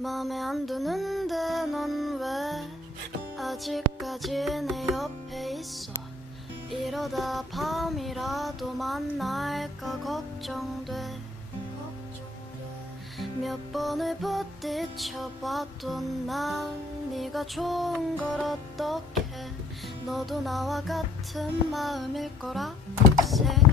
맘에 안 드는데 넌 왜 아직까지 내 옆에 있어. 이러다 밤이라도 만날까 걱정돼. 몇 번을 부딪혀봐도 난 네가 좋은 걸 어떡해. 너도 나와 같은 마음일 거라 생각.